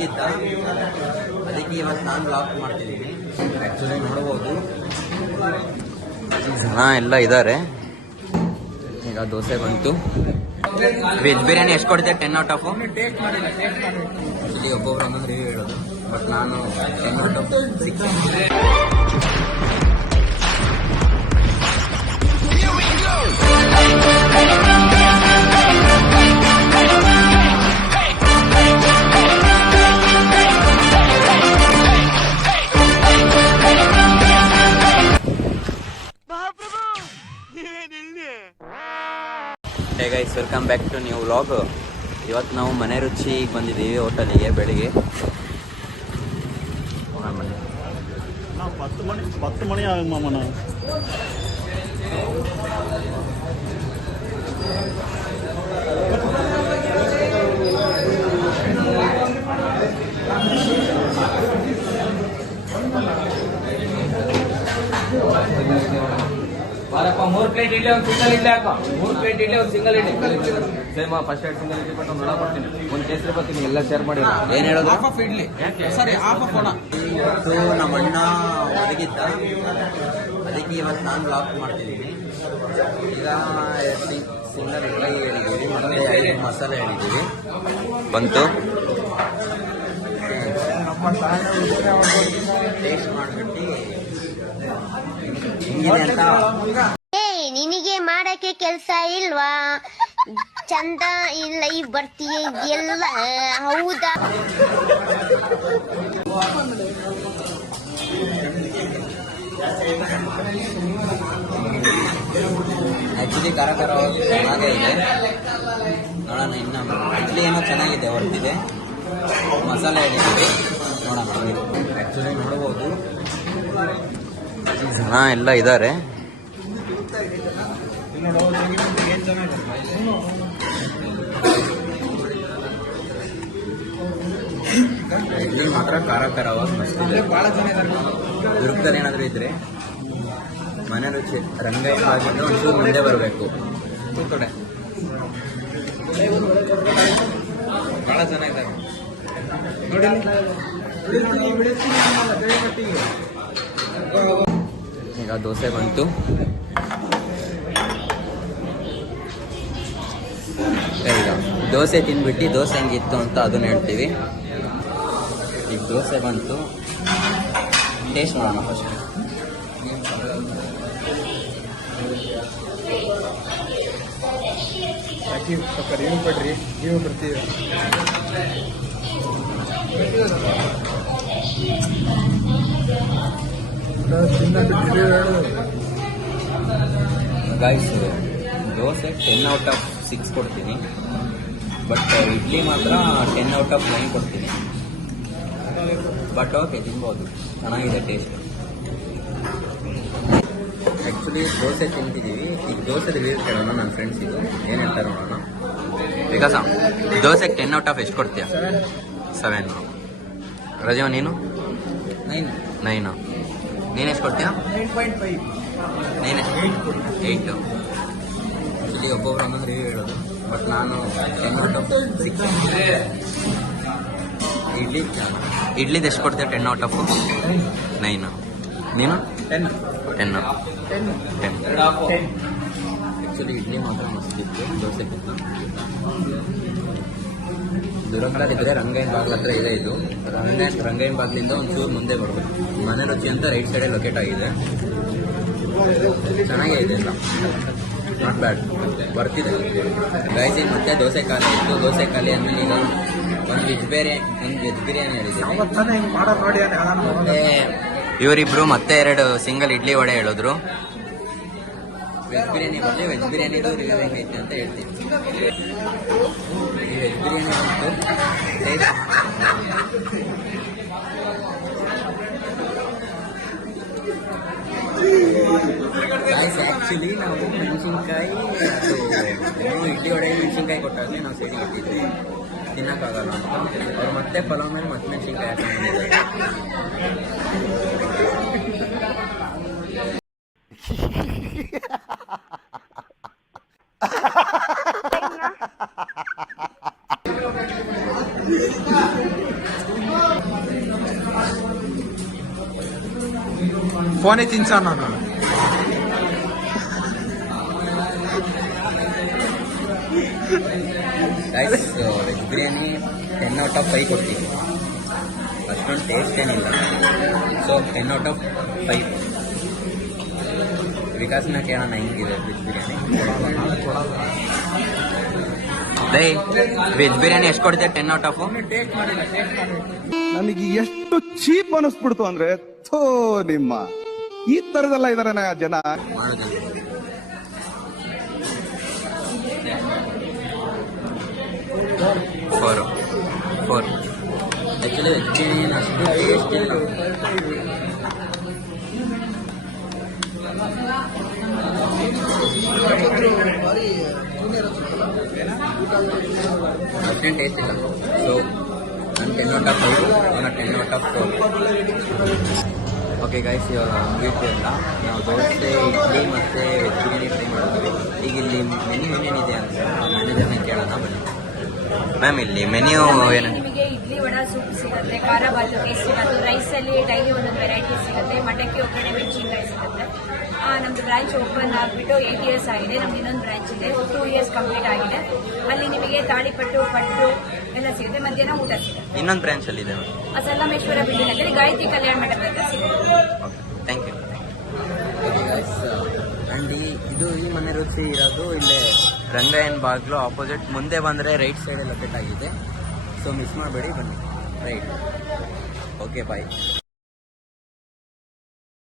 ಮಲಗಿದ್ದ, ಅದಕ್ಕೆ ಇವತ್ತು ನಾನು ಬ್ಲಾಗ್ ಮಾಡ್ತಿದ್ದೀನಿ. ಆ್ಯಕ್ಚುಲಿ ನೋಡ್ಬೋದು ಜನ ಎಲ್ಲ ಇದ್ದಾರೆ. ಈಗ ದೋಸೆ ಬಂತು. ವೆಜ್ ಬಿರಿಯಾನಿ ಎಷ್ಟು ಕೊಡ್ತೀಯ? 10 ಔಟ್ ಆಫ್? ಇಲ್ಲಿ ಒಬ್ಬೊಬ್ರು ಒಂದೊಂದು ರಿವ್ಯೂ ಹೇಳೋದು, ಬಟ್ ನಾನು 10 out of 6. Hey guys, welcome back to new vlog. ಇವತ್ತು ನಾವು ಮನೆ ರುಚಿಗೆ ಬಂದಿದ್ದೀವಿ ಹೋಟೆಲಿಗೆ. ಬೆಳಿಗ್ಗೆ 10 மணி ஆகும் மாமண்ணா. ಬಾರಪ್ಪ, 3 ಪ್ಲೇಟ್ ಇಡ್ಲಿ, ಒಂದು ಸಿಂಗಲ್ ಇಡ್ಲಿ ಹಾಕೋ. 3 ಪ್ಲೇಟ್ ಇಡ್ಲಿ, ಒಂದು ಸಿಂಗಲ್ ಇಡ್ಲಿ. ಸೇಮ್ ಫಸ್ಟ್ ಎರಡು ಸಿಂಗಲ್ ಇಡ್ಲಿ ಕೊಟ್ಟು ನೋಡ ಕೊಡ್ತೀನಿ. ಒಂದು ಕೇಸರಿ ಬರ್ತೀನಿ, ಎಲ್ಲ ಶೇರ್ ಮಾಡಿ. ಏನು ಹೇಳೋದು? ಹಾಫ್ ಆಫ್ ಇಡ್ಲಿ, ಸರಿ ಹಾಫ್ ಆಫ್ ಕೊಡ. ಇವತ್ತು ನಮ್ಮ ಅಣ್ಣ ಮಲಗಿದ್ದ, ಅದಕ್ಕೆ ಇವತ್ತು ನಾನು ಬ್ಲಾಗ್ ಮಾಡ್ತಿದ್ದೀನಿ. ಈಗ ಸಿಂಗಲ್ ಇಡ್ಲಿ ಹೇಳಿದ್ದೀವಿ, ಮತ್ತೆ 5 ಮಸಾಲೆ ಹೇಳಿದ್ದೀವಿ. ಬಂತು, ಟೇಸ್ಟ್ ಮಾಡಿಬಿಟ್ಟು ಹಿಂಗಿದೆ ಅಂತ. ನಿನಗೆ ಮಾಡಕ್ಕೆ ಕೆಲಸ ಇಲ್ವಾ? ಚಂದ ಇಲ್ಲ ಈ ಬರ್ತೀಯ ಎಲ್ಲ ಹೌದಾ? ಆ್ಯಕ್ಚುಲಿ ಖಾರ ಚೆನ್ನಾಗೇ ಇದೆ. ನೋಡೋಣ, ಇನ್ನು ಇಡ್ಲಿ ಏನೋ ಚೆನ್ನಾಗಿದೆ, ಹೊರಟಿದೆ. ಮಸಾಲೆ ಹೇಳಿದ್ದೀವಿ, ನೋಡೋಣ. ಆ್ಯಕ್ಚುಲಿ ನೋಡ್ಬೋದು ಜನ ಎಲ್ಲ ಇದ್ದಾರೆ. ಇಡ್ಲಿ ಮಾತ್ರ ಖಾರವಾಗಿ ಮಸ್ತಿದೆ. ಭಾಳ ಜನ ಇದ್ದಾರೆ. ದುರ್ಗದಲ್ಲಿ ಏನಾದರೂ ಇದ್ರೆ ಮನೆ ರುಚಿ ರಂಗಯ್ಯ ಆಗಿದ್ದು ಒಂಚೂರು ಮುಂದೆ ಬರಬೇಕು. ಕಡೆ ಭಾಳ ಜನ ಇದ್ದಾರೆ ಈಗ ದೋಸೆ ಬಂತು. ಈಗ ದೋಸೆ ತಿಂದ್ಬಿಟ್ಟು ದೋಸೆ ಹೆಂಗಿತ್ತು ಅಂತ ಅದನ್ನ ಹೇಳ್ತೀವಿ. ಈಗ ದೋಸೆ ಬಂತು, ಟೇಸ್ಟ್ ಮಾಡೋಣ ಫಸ್ಟ್. ಸ್ವಲ್ಪ ರಿವ್ಯೂ ಕೊಡ್ರಿ, ನೀವು ಬರ್ತೀವಿ. ಗೈಸ್, ದೋಸೆ 10 ಔಟ್ ಆಫ್ 6 ಕೊಡ್ತೀನಿ, ಬಟ್ ಇಡ್ಲಿ ಮಾತ್ರ 10 ಔಟ್ ಆಫ್ 9 ಕೊಡ್ತೀನಿ. ಬಟ್ ಓಕೆ, ತಿನ್ಬೋದು, ಚೆನ್ನಾಗಿದೆ ಟೇಸ್ಟ್. ಆ್ಯಕ್ಚುಲಿ ದೋಸೆ ತಿಂತಿದ್ದೀವಿ. ಈಗ ದೋಸೆ ರಿವ್ಯೂ ಕೇಳೋಣ ನನ್ನ ಫ್ರೆಂಡ್ಸ್. ಇದು ಏನು ಹೇಳ್ತಾರೆ ನೋಡೋಣ. ವಿಕಾಸ, ದೋಸೆಗೆ 10 ಔಟ್ ಆಫ್ ಎಷ್ಟು ಕೊಡ್ತೀಯ? 7. ರಜೀವ, ನೀನು? 9. ನೀನೆಷ್ಟು ಕೊಡ್ತೀಯ? 9.5. ನೀನೆಷ್ಟು? 8. ಆ್ಯಕ್ಚುಲಿ ಒಬ್ಬೊಬ್ರು ಒಂದೊಂದು ರಿವ್ಯೂ ಹೇಳೋದು, ಬಟ್ ನಾನು 10 ಔಟ್ ಆಫ್ 6. ಇಡ್ಲಿದು ಎಷ್ಟು ಕೊಡ್ತೀಯ? 10 ಔಟ್ ಆಫ್ 9. ನೀನು? 10. ಆ್ಯಕ್ಚುಲಿ ಇಡ್ಲಿ ಮಾತ್ರ ಮಸ್ತಿತ್ತು ದೋಸೆಗಿಂತ. ದುರಂಗಡಿದ್ರೆ ರಂಗಯ್ಯನ ಬಾಗ್ಲ ಹತ್ರ ಇದೆ. ಇದು ರಂಗಯ್ಯನ ಬಾಗ್ಲಿಂದ ಒಂಚೂರು ಮುಂದೆ ಬರಬೇಕು. ಮನೆ ರುಚಿ ಅಂತ ರೈಟ್ ಸೈಡಲ್ಲಿ ಲೊಕೇಟ್ ಆಗಿದೆ. ಚೆನ್ನಾಗೇ ಇದೆ ಎಲ್ಲ, ನಾಟ್ ಬ್ಯಾಡ್, ಬರ್ತಿದೆ. ಗೈಸ್, ಈಗ ಮತ್ತೆ ದೋಸೆ ಖಾಲಿ ಇತ್ತು. ದೋಸೆ ಖಾಲಿ ಆದಮೇಲೆ ಈಗ ಒಂದು ವೆಜ್ ಬಿರಿಯಾನಿ ಹೇಳಿದ್ದೀನಿ. ಮತ್ತೆ ಇವರಿಬ್ರು ಮತ್ತೆ 2 ಸಿಂಗಲ್ ಇಡ್ಲಿ ವಡೆ ಹೇಳಿದ್ರು. ವೆಜ್ ಬಿರಿಯಾನಿ ಬರಲಿ, ವೆಜ್ ಬಿರಿಯಾನಿದು ರಿವ್ಯೂ ಹೆಂಗೈತೆ ಅಂತ ಹೇಳ್ತೀನಿ. ಈ ವೆಜ್ ಬಿರಿಯಾನಿ ಬಂತು ಆ್ಯಕ್ಚುಲಿ ನಾವು ಮೆಣಸಿನ್ಕಾಯಿ ಇಡ್ಲಿ ಒಳಗೆ ಮೆಣಸಿನ್ಕಾಯಿ ಕೊಟ್ಟಾಗಲೇ ನಾವು ಸೈಡಿಗೆ ಇಟ್ಟಿದ್ವಿ, ತಿನ್ನೋಕ್ಕಾಗಲ್ಲ ಅಂತ. ಅವ್ರು ಮತ್ತೆ ಪಲಾವ್ ಮೇಲೆ ಮತ್ತೆ ಮೆಣಸಿನ್ಕಾಯಿ ಹಾಕೊಂಡಿದ್ದಾರೆ. ಫೋನೇ ತಿನ್ಸ ನಾನು guys veg biryani 10 out of 5 ಕೊಡ್ತೀವಿ. ಅಷ್ಟೊಂದು ಟೇಸ್ಟ್ ಏನಿಲ್ಲ. So 10 out of 5. ವಿಕಾಸ್ನ ಕೇಳೋಣ ಹೆಂಗಿದೆ ವೆಜ್ ಬಿರಿಯಾನಿ. ವೆಜ್ ಬಿರಿಯಾನಿ ಎಷ್ಟು ಕೊಡ್ತೀಯ 10 ಔಟ್ ಆಫ್? ನನಗೆ ಎಷ್ಟು ಚೀಪ್ ಅನಿಸ್ಬಿಡ್ತು ಅಂದ್ರೆ ಥೋ ನಿಮ್ಮ ಈ ತರದೆಲ್ಲ ಇದಾರೆ ಜನ. ಮಾಡೋದಲ್ಲ. ಫೋರ್ ಆ್ಯಕ್ಚುಲಿ ವೆಜ್ ಬಿರಿಯಾನಿ ಅಷ್ಟು ಟೇಸ್ಟ್ ಇಲ್ಲ. ಅಷ್ಟೇನು ಟೇಸ್ಟ್ ಇಲ್ಲ. ಸೊ ನಾನು 10 ಔಟ್ ಆಫ್ 5, ಅವನ 10 ಔಟ್ ಆಫ್ 4. ಓಕೆ ಗೈಸ್, ಇವಾಗ ಮುಗೀತು ಎಲ್ಲ. ನಾವು ದೋಸೆ, ಇಡ್ಲಿ ಮತ್ತು ವೆಜ್ ಬಿರಿಯಾನಿ ಟ್ರೈ ಮಾಡಿದ್ವಿ. ಈಗ ಇಲ್ಲಿ ಮೆನ್ಯೂ ಏನೇನಿದೆ ಅಂತ ಮ್ಯಾನೇಜರ್ನ ಕೇಳೋಣ ಬನ್ನಿ. ಮ್ಯಾಮ್, ಇಲ್ಲಿ ಮೆನ್ಯೂ ಏನು? ನಿಮಗೆ ಇಡ್ಲಿ ವಡಾ ಸೂಪ್ ಸಿಗುತ್ತೆ, ಖಾರ ಬಾತು, ಟೇಸ್ಟಿ ಬಾತು, ರೈಸಲ್ಲಿ ಡೈಲಿ ಒಂದೊಂದು ವೆರೈಟಿ ಸಿಗುತ್ತೆ, ಮಟಕ್ಕೆ ಒಗ್ಗರಣೆ, ಮೆಣಸಿನ್ಕಾಯಿ ಸಿಗುತ್ತೆ. ನಮ್ಮದು ಬ್ರಾಂಚ್ ಓಪನ್ ಆಗಿಬಿಟ್ಟು 8 years ಆಗಿದೆ. ನಮ್ದು ಇನ್ನೊಂದು ಬ್ರಾಂಚ್ ಇದೆ, 2 years ಕಂಪ್ಲೀಟ್ ಆಗಿದೆ. ಅಲ್ಲಿ ನಿಮಗೆ ತಾಳಿಪಟ್ಟು, ಪಟ್ಟು ಎಲ್ಲ ಸಿಗುತ್ತೆ. ಮಧ್ಯಾಹ್ನ ಊಟ ಸಿಗುತ್ತೆ. ಇನ್ನೊಂದು ಬ್ರಾಂಚಲ್ಲಿ ಇದೆ. ಸಂಗಮೇಶ್ವರ ಬಿಲ್ಡಿಂಗ್ ಅಂತೇಳಿ ಗಾಯತ್ರಿ ಕಲ್ಯಾಣ ಮಂಟಪ ಹತ್ರ ಸಿಗುತ್ತೆ. Thank you. Okay guys, and ಈ ಮನೆ ರುಚಿ ಇರೋದು ಇಲ್ಲೇ ರಂಗಾಯನ್ ಬಾಗ್ಲು ಆಪೋಸಿಟ್. ಮುಂದೆ ಬಂದರೆ ರೈಟ್ ಸೈಡಲ್ಲಿ ಲೊಕೇಟ್ ಆಗಿದೆ. ಸೊ ಮಿಸ್ ಮಾಡಬೇಡಿ, ಬನ್ನಿ. ರೈಟ್. ಓಕೆ, ಬಾಯ್.